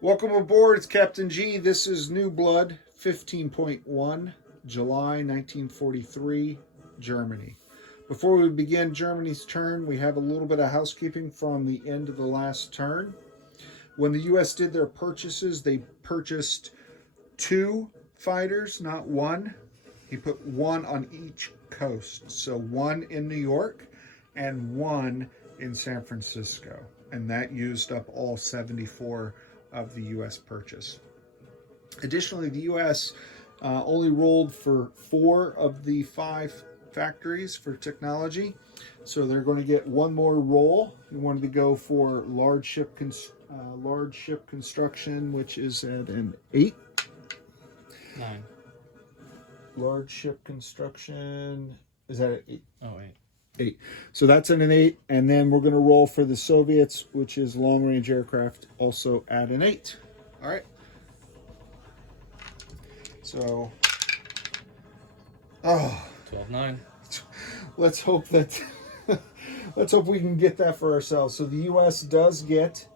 Welcome aboard, it's Captain G. This is Newblood 15.1, July 1943, Germany. Before we begin Germany's turn, we have a little bit of housekeeping from the end of the last turn. When the U.S. did their purchases, they purchased 2 fighters, not 1. He put 1 on each coast. So 1 in New York and 1 in San Francisco. And that used up all 74 of the U.S. purchase. Additionally, the U.S. Only rolled for 4 of the 5 factories for technology, so they're going to get 1 more roll. We wanted to go for large ship construction, which is at an 8. 9. Large ship construction is at an 8. Oh, 8. 8. So that's at an 8, and then we're going to roll for the Soviets, which is long-range aircraft, also at an 8. All right. So, 12-9. Let's hope that let's hope we can get that for ourselves. So the U.S. does get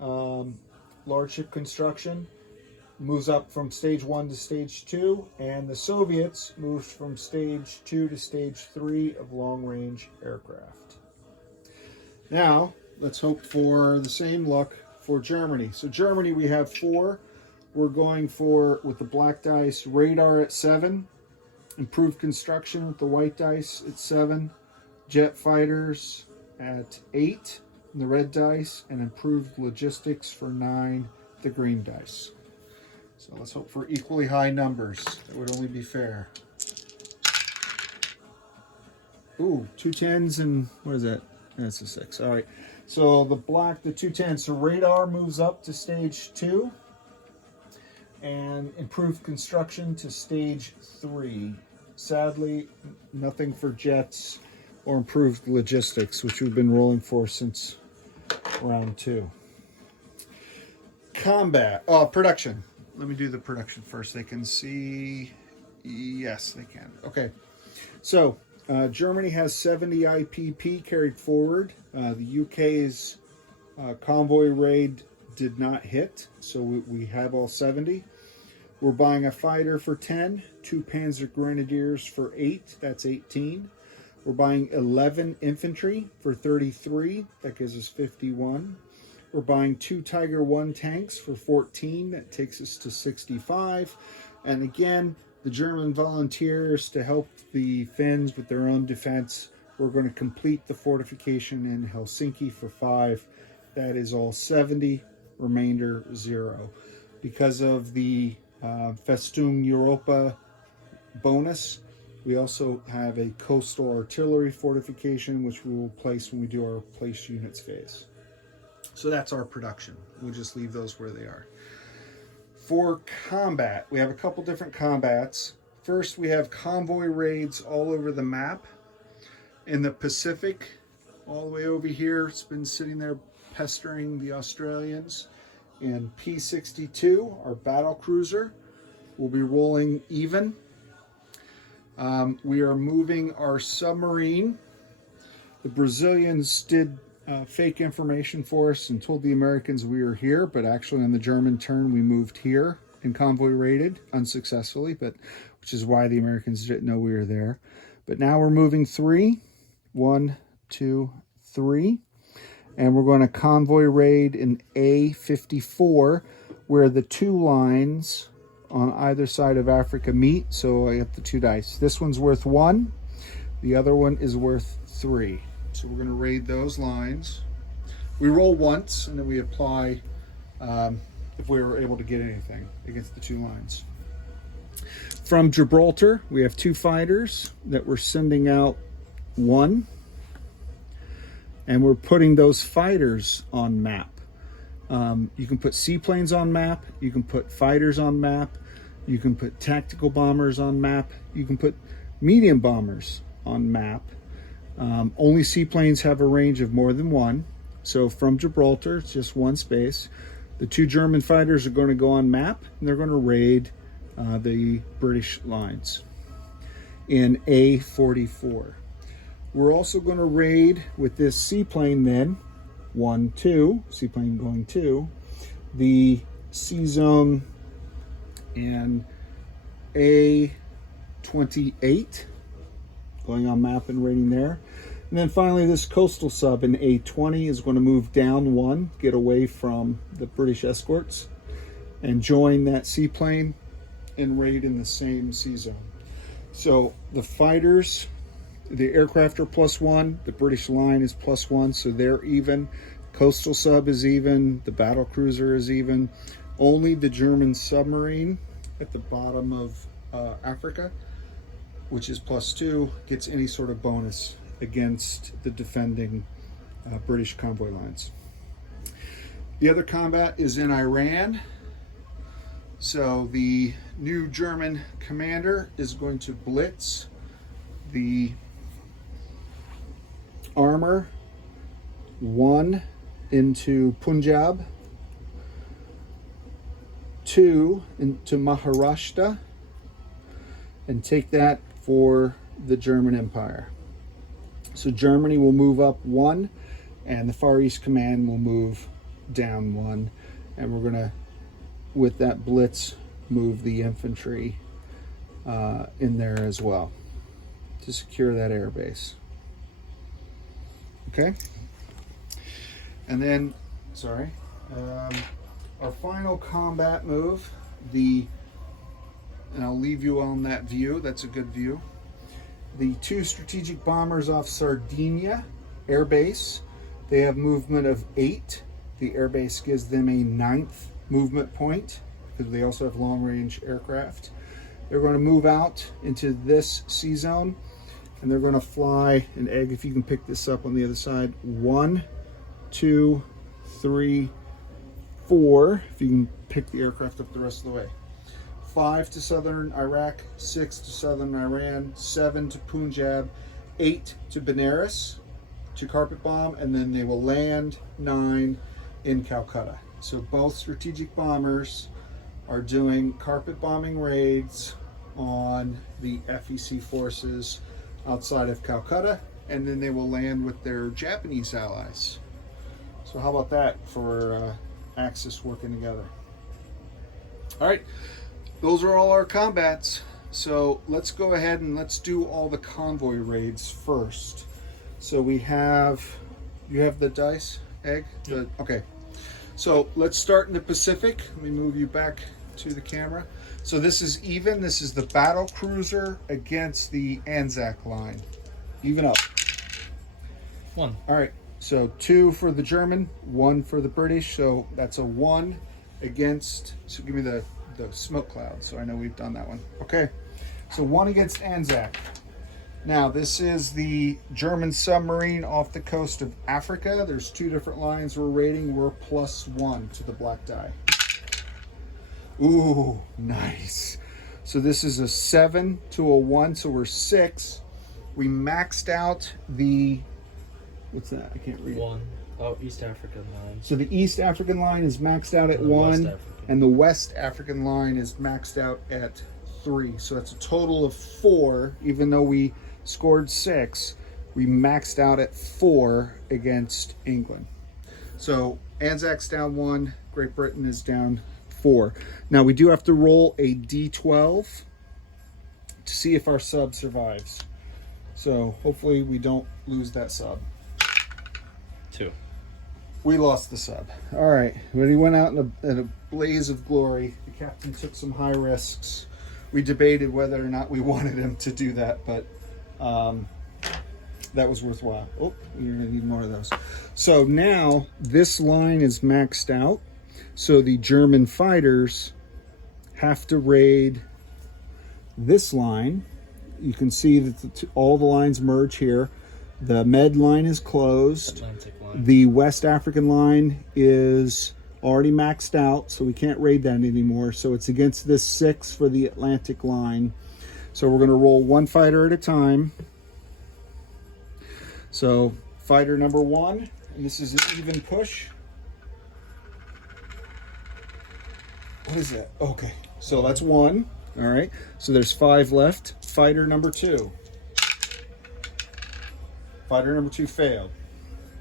large ship construction, moves up from stage 1 to stage 2, and the Soviets moved from stage 2 to stage 3 of long-range aircraft. Now, let's hope for the same luck for Germany. So Germany, we have 4. We're going for, with the black dice, radar at 7, improved construction with the white dice at 7, jet fighters at 8, and the red dice, and improved logistics for 9, the green dice. So let's hope for equally high numbers. That would only be fair. Ooh, 2 10s and what is that? That's a 6. All right. So the black, the 2 10s. So radar moves up to stage 2. And improved construction to stage 3. Sadly, nothing for jets or improved logistics, which we've been rolling for since round 2. Combat. Oh, production. Let me do the production first. They can see. Yes, they can. Okay. So, Germany has 70 IPP carried forward. The UK's convoy raid did not hit, so we have all 70. We're buying a fighter for 10, 2 Panzer Grenadiers for 8, that's 18. We're buying 11 infantry for 33, that gives us 51. We're buying 2 Tiger 1 tanks for 14, that takes us to 65. And again, the German volunteers to help the Finns with their own defense. We're going to complete the fortification in Helsinki for 5. That is all 70, remainder 0. Because of the Festung Europa bonus, we also have a coastal artillery fortification, which we will place when we do our place units phase. So that's our production. We'll just leave those where they are. For combat, we have a couple different combats. First, we have convoy raids all over the map. In the Pacific, all the way over here, it's been sitting there pestering the Australians. In P-62, our battle cruiser, will be rolling even. We are moving our submarine. The Brazilians did fake information for us and told the Americans we were here, but actually on the German turn we moved here and convoy raided unsuccessfully, which is why the Americans didn't know we were there. But now we're moving 3. 1, 2, 3. And we're going to convoy raid in A54, where the 2 lines on either side of Africa meet. So I have the 2 dice. This one's worth 1. The other one is worth 3. So we're going to raid those lines. We roll once, and then we apply if we were able to get anything against the 2 lines. From Gibraltar, we have 2 fighters that we're sending out 1. And we're putting those fighters on map. You can put seaplanes on map. You can put fighters on map. You can put tactical bombers on map. You can put medium bombers on map. Only seaplanes have a range of more than 1. So from Gibraltar, it's just 1 space. The 2 German fighters are going to go on map, and they're going to raid the British lines in A44. We're also going to raid with this seaplane then, 1, 2, seaplane going 2, the C zone and A28, going on map and rating there. And then finally, this coastal sub in A20 is going to move down 1, get away from the British escorts, and join that seaplane and raid in the same sea zone. So the fighters, the aircraft are +1, the British line is +1, so they're even. Coastal sub is even, the battle cruiser is even. Only the German submarine at the bottom of Africa, which is +2, gets any sort of bonus against the defending British convoy lines. The other combat is in Iran. So the new German commander is going to blitz the armor 1 into Punjab, 2 into Maharashtra, and take that for the German Empire. So Germany will move up 1, and the Far East Command will move down 1, and we're going to, with that blitz, move the infantry in there as well to secure that air base. Okay, and then, sorry, our final combat move, and I'll leave you on that view, that's a good view. The 2 strategic bombers off Sardinia Air Base, they have movement of 8. The air base gives them a 9th movement point because they also have long-range aircraft. They're going to move out into this sea zone, and they're going to fly an egg. If you can pick this up on the other side, 1, 2, 3, 4. If you can pick the aircraft up the rest of the way. 5 to southern Iraq, 6 to southern Iran, 7 to Punjab, 8 to Benares to carpet bomb, and then they will land 9 in Calcutta. So both strategic bombers are doing carpet bombing raids on the FEC forces outside of Calcutta, and then they will land with their Japanese allies. So how about that for Axis working together? All right. Those are all our combats. So let's go ahead and let's do all the convoy raids first. So we have, you have the dice, Egg? Yep. Okay. So let's start in the Pacific. Let me move you back to the camera. So this is even. This is the battle cruiser against the Anzac line. Even up. 1. All right. So 2 for the German, 1 for the British. So that's a 1 against, so give me the smoke cloud, so I know we've done that one. Okay, so 1 against Anzac. Now this is the German submarine off the coast of Africa. There's 2 different lines we're rating. We're +1 to the black die. Ooh, nice. So this is a 7 to a 1, so we're 6. We maxed out the, what's that? I can't read 1. Oh, East African line. So the East African line is maxed out at And the West 1, African. and the West African line is maxed out at 3. So that's a total of 4. Even though we scored 6, we maxed out at 4 against England. So Anzac's down 1, Great Britain is down 4. Now we do have to roll a D12 to see if our sub survives. So hopefully we don't lose that sub. 2. We lost the sub. All right, but he went out in a blaze of glory. The captain took some high risks. We debated whether or not we wanted him to do that, but that was worthwhile. Oh, you're gonna need more of those. So now this line is maxed out. So the German fighters have to raid this line. You can see that all the lines merge here. The Med line is closed. Atlantic line. The West African line is already maxed out, so we can't raid that anymore. So it's against this 6 for the Atlantic line. So we're going to roll 1 fighter at a time. So fighter number 1, and this is an even push. What is that? Okay, so that's 1. All right, so there's 5 left. Fighter number 2. Fighter number 2 failed.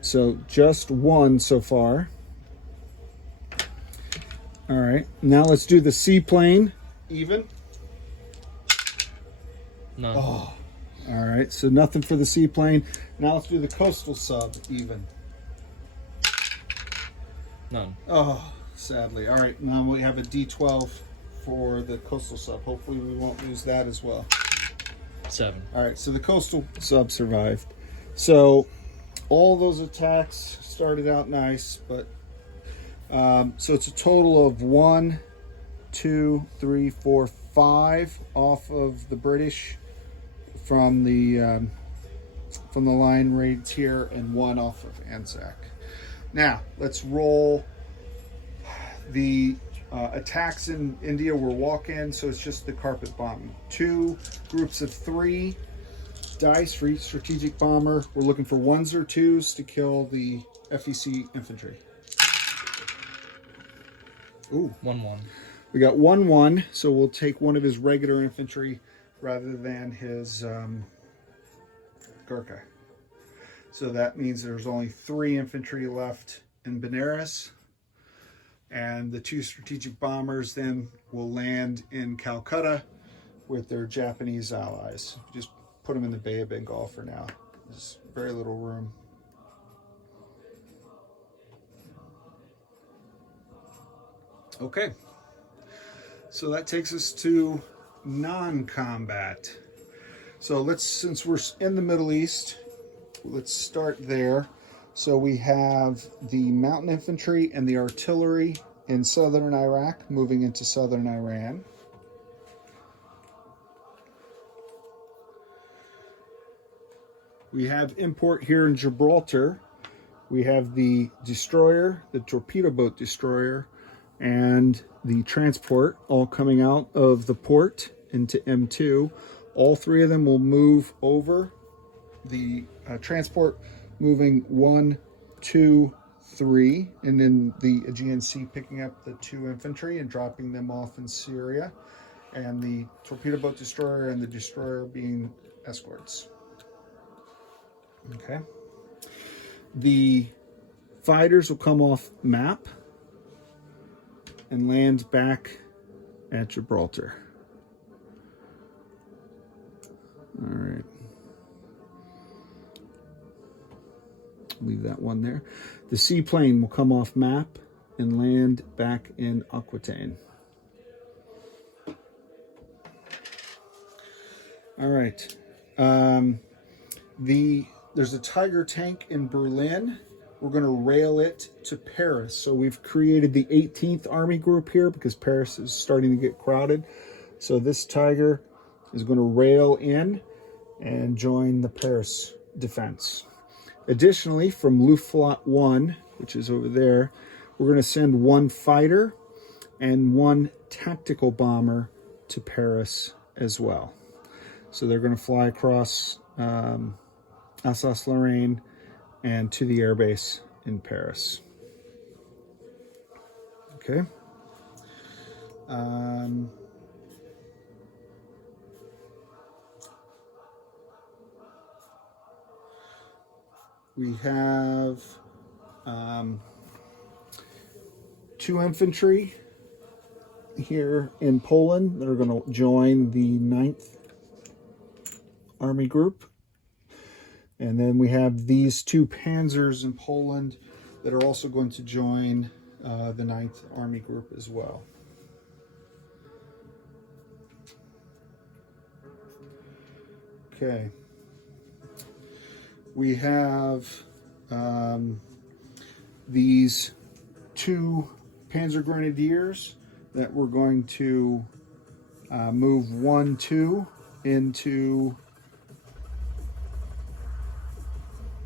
So just 1 so far. All right. Now let's do the seaplane. Even. None. Oh. All right. So nothing for the seaplane. Now let's do the coastal sub. Even. None. Oh, sadly. All right. Now we have a D12 for the coastal sub. Hopefully we won't lose that as well. 7. All right. So the coastal sub survived. So all those attacks started out nice, but so it's a total of 1, 2, 3, 4, 5 off of the British from the line raids here, and 1 off of Anzac. Now let's roll the attacks in India. Were walk-in, so it's just the carpet bomb. 2 groups of 3 dice for each strategic bomber. We're looking for 1s or 2s to kill the FEC infantry. Ooh. 1-1. We got 1-1, so we'll take one of his regular infantry rather than his Gurkha. So that means there's only 3 infantry left in Benares. And the 2 strategic bombers then will land in Calcutta with their Japanese allies. Just put them in the Bay of Bengal for now. There's very little room. Okay, so that takes us to non-combat. So since we're in the Middle East, let's start there. So we have the mountain infantry and the artillery in southern Iraq moving into southern Iran. We have import here in Gibraltar. We have the destroyer, the torpedo boat destroyer, and the transport all coming out of the port into M2. All 3 of them will move over. The transport moving 1, 2, 3, and then the Aegean Sea picking up the 2 infantry and dropping them off in Syria, and the torpedo boat destroyer and the destroyer being escorts. Okay. The fighters will come off map and land back at Gibraltar. All right. Leave that one there. The seaplane will come off map and land back in Aquitaine. All right. There's a Tiger tank in Berlin. We're going to rail it to Paris. So we've created the 18th Army Group here because Paris is starting to get crowded. So this Tiger is going to rail in and join the Paris defense. Additionally, from Luftflotte 1, which is over there, we're going to send 1 fighter and 1 tactical bomber to Paris as well. So they're going to fly across Alsace-Lorraine and to the airbase in Paris. Okay. We have 2 infantry here in Poland that are going to join the 9th Army Group. And then we have these 2 panzers in Poland that are also going to join the 9th Army Group as well. Okay. We have these 2 Panzer Grenadiers that we're going to move 1, 2 into...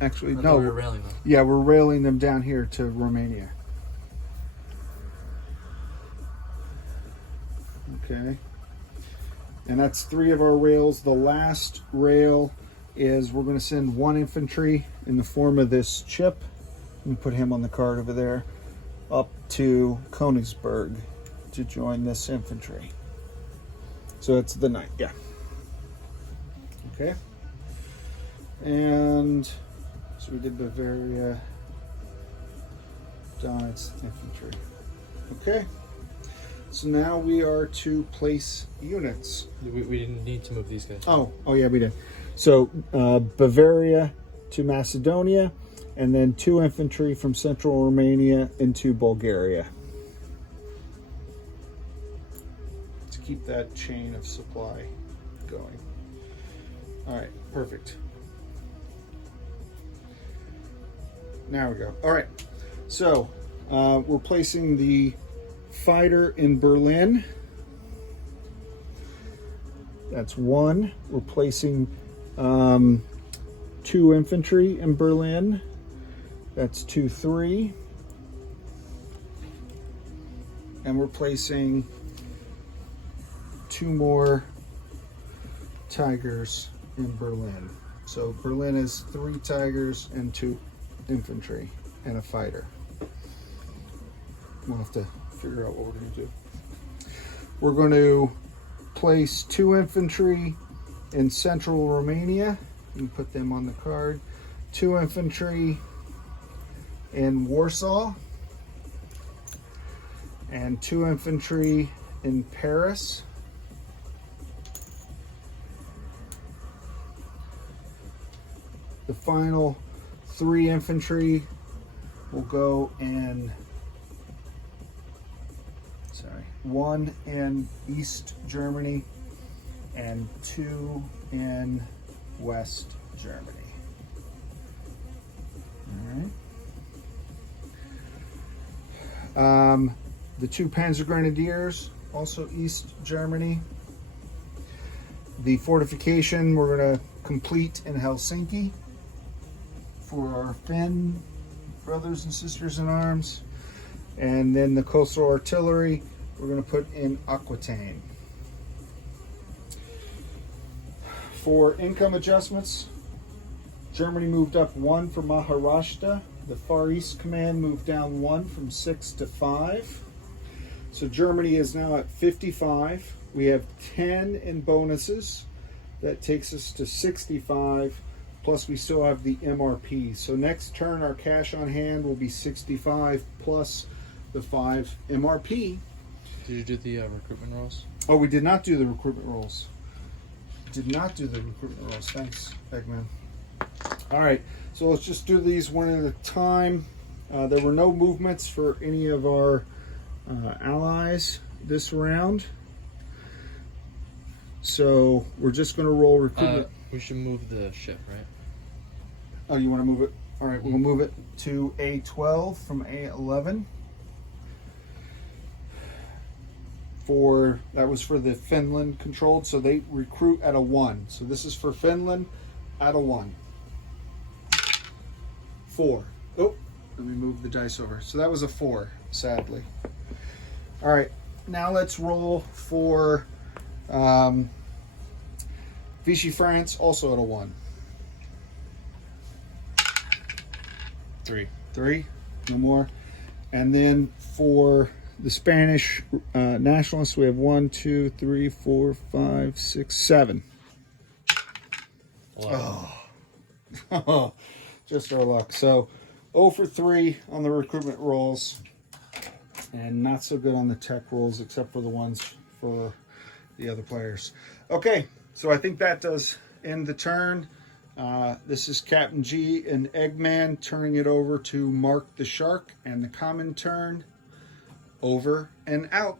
Actually, no. We're railing them. Yeah, we're railing them down here to Romania. Okay. And that's 3 of our rails. The last rail is we're going to send 1 infantry in the form of this chip. And put him on the card over there. Up to Königsberg to join this infantry. So it's the 9th. Yeah. Okay. And... so we did Bavaria, Donetsk infantry. Okay. So now we are to place units. We didn't need to move these guys. Oh yeah, we did. So Bavaria to Macedonia, and then 2 infantry from central Romania into Bulgaria. To keep that chain of supply going. All right, perfect. Now we go. All right, so we're placing the fighter in Berlin. That's 1. We're placing 2 infantry in Berlin. That's 2, 3. And we're placing 2 more Tigers in Berlin. So Berlin is 3 Tigers and 2 infantry and a fighter. We'll have to figure out what we're going to do. We're going to place 2 infantry in central Romania. You can put them on the card. 2 infantry in Warsaw. And 2 infantry in Paris. The final 3 infantry will go in, 1 in East Germany and 2 in West Germany. All right. The 2 Panzer Grenadiers, also East Germany. The fortification we're going to complete in Helsinki for our Finn brothers and sisters in arms. And then the coastal artillery we're going to put in Aquitaine. For income adjustments, Germany moved up 1 for Maharashtra. The Far East Command moved down 1 from 6 to 5. So Germany is now at 55. We have 10 in bonuses. That takes us to 65. Plus we still have the MRP. So next turn our cash on hand will be 65 plus the 5 MRP. Did you do the recruitment rolls? Oh, we did not do the recruitment rolls. Did not do the recruitment rolls. Thanks, Eggman. All right, so let's just do these one at a time. There were no movements for any of our allies this round. So we're just going to roll recruitment. We should move the ship, right? Oh, you want to move it? All right, we'll move it to A12 from A11. That was for the Finland controlled, so they recruit at a 1. So this is for Finland at a 1. 4. Oh, let me move the dice over. So that was a 4, sadly. All right, now let's roll for Vichy France, also at a 1. 3. 3, no more. And then for the Spanish nationalists, we have 1, 2, 3, 4, 5, 6, 7. 11. Oh, just our luck. So 0 for 3 on the recruitment rolls, and not so good on the tech rolls, except for the ones for the other players. Okay, so I think that does end the turn. This is Captain G and Eggman turning it over to Mark the Shark, and the common turn over and out.